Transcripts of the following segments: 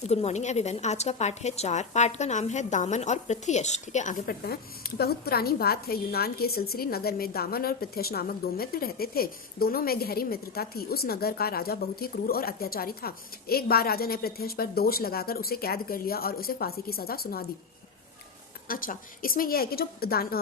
Good morning everyone. आज का पाठ है 4। पाठ का नाम है दामन और पृथ्वीयश। ठीक है, आगे पढ़ते हैं। बहुत पुरानी बात है, यूनान के सिलसिली नगर में दामन और पृथ्वीयश नामक दो मित्र रहते थे। दोनों में गहरी मित्रता थी। उस नगर का राजा बहुत ही क्रूर और अत्याचारी था। एक बार राजा ने पृथ्वीयश पर दोष लगाकर उसे कैद कर लिया और उसे फांसी की सजा सुना दी। अच्छा, इसमें यह है कि जो दामन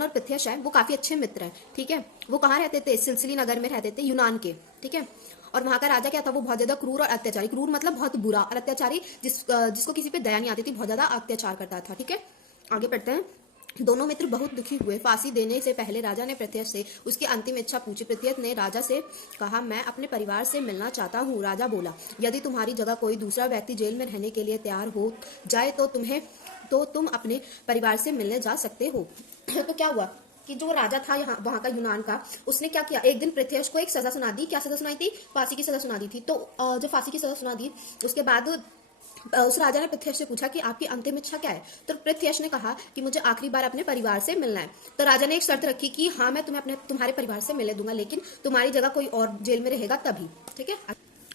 और पृथ्वीयश है वो काफी अच्छे मित्र हैं। ठीक है, वो कहाँ रहते थे? सिलसिली नगर में रहते थे, यूनान के। ठीक है, और वहां का राजा क्या था? वो बहुत ज्यादा क्रूर और अत्याचारी। क्रूर मतलब बहुत बुरा, और अत्याचारी जिसको किसी पे दया नहीं आती थी, बहुत ज्यादा अत्याचार करता था। ठीक है, आगे पढ़ते हैं। दोनों मित्र बहुत दुखी हुए। फांसी देने से पहले राजा ने पृथ्वीयश से उसकी अंतिम इच्छा पूछी। पृथ्वीयश ने राजा से कहा, मैं अपने परिवार से मिलना चाहता हूँ। राजा बोला, यदि तुम्हारी जगह कोई दूसरा व्यक्ति जेल में रहने के लिए तैयार हो जाए तो तुम अपने परिवार से मिलने जा सकते हो। तो क्या हुआ कि जो राजा था यहाँ वहां का, यूनान का, उसने क्या किया? एक दिन पृथ्वीयश को एक सजा सुना दी। क्या सजा सुनाई थी? फांसी की सजा सुना दी थी। तो जब फांसी की सजा सुना दी, उसके बाद उस राजा ने पृथ्वीयश से पूछा कि आपकी अंतिम इच्छा क्या है? तो पृथ्वीयश ने कहा कि मुझे आखिरी बार अपने परिवार से मिलना है। तो राजा ने एक शर्त रखी कि हाँ, मैं तुम्हें तुम्हारे परिवार से मिलने दूंगा, लेकिन तुम्हारी जगह कोई और जेल में रहेगा तभी। ठीक है,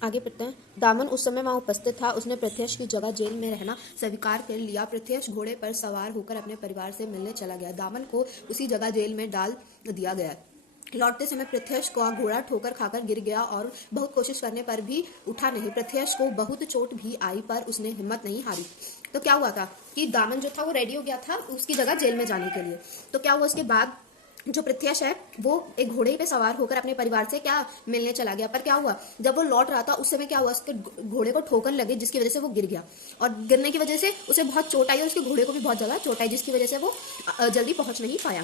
आगे पढ़ते हैं। दामन उस समय वहां उपस्थित था। उसने पृथ्वीयश की जगह जेल में रहना स्वीकार कर लिया। पृथ्वीयश घोड़े पर सवार होकर अपने परिवार से मिलने चला गया। दामन को उसी जगह जेल में डाल दिया गया। लौटते समय पृथ्वीयश का घोड़ा ठोकर खाकर गिर गया और बहुत कोशिश करने पर भी उठा नहीं। पृथ्वीयश को बहुत चोट भी आई, पर उसने हिम्मत नहीं हारी। तो क्या हुआ था कि दामन जो था वो रेडी हो गया था उसकी जगह जेल में जाने के लिए। तो क्या हुआ उसके बाद, जो पृथ्वीयश है वो एक घोड़े पे सवार होकर अपने परिवार से क्या मिलने चला गया। पर क्या हुआ, जब वो लौट रहा था उस समय क्या हुआ, उसके घोड़े को ठोकर लगे, जिसकी वजह से वो गिर गया। और गिरने की वजह से उसे बहुत चोट आई और उसके घोड़े को भी बहुत ज्यादा चोट आई, जिसकी वजह से वो जल्दी पहुंच नहीं पाया।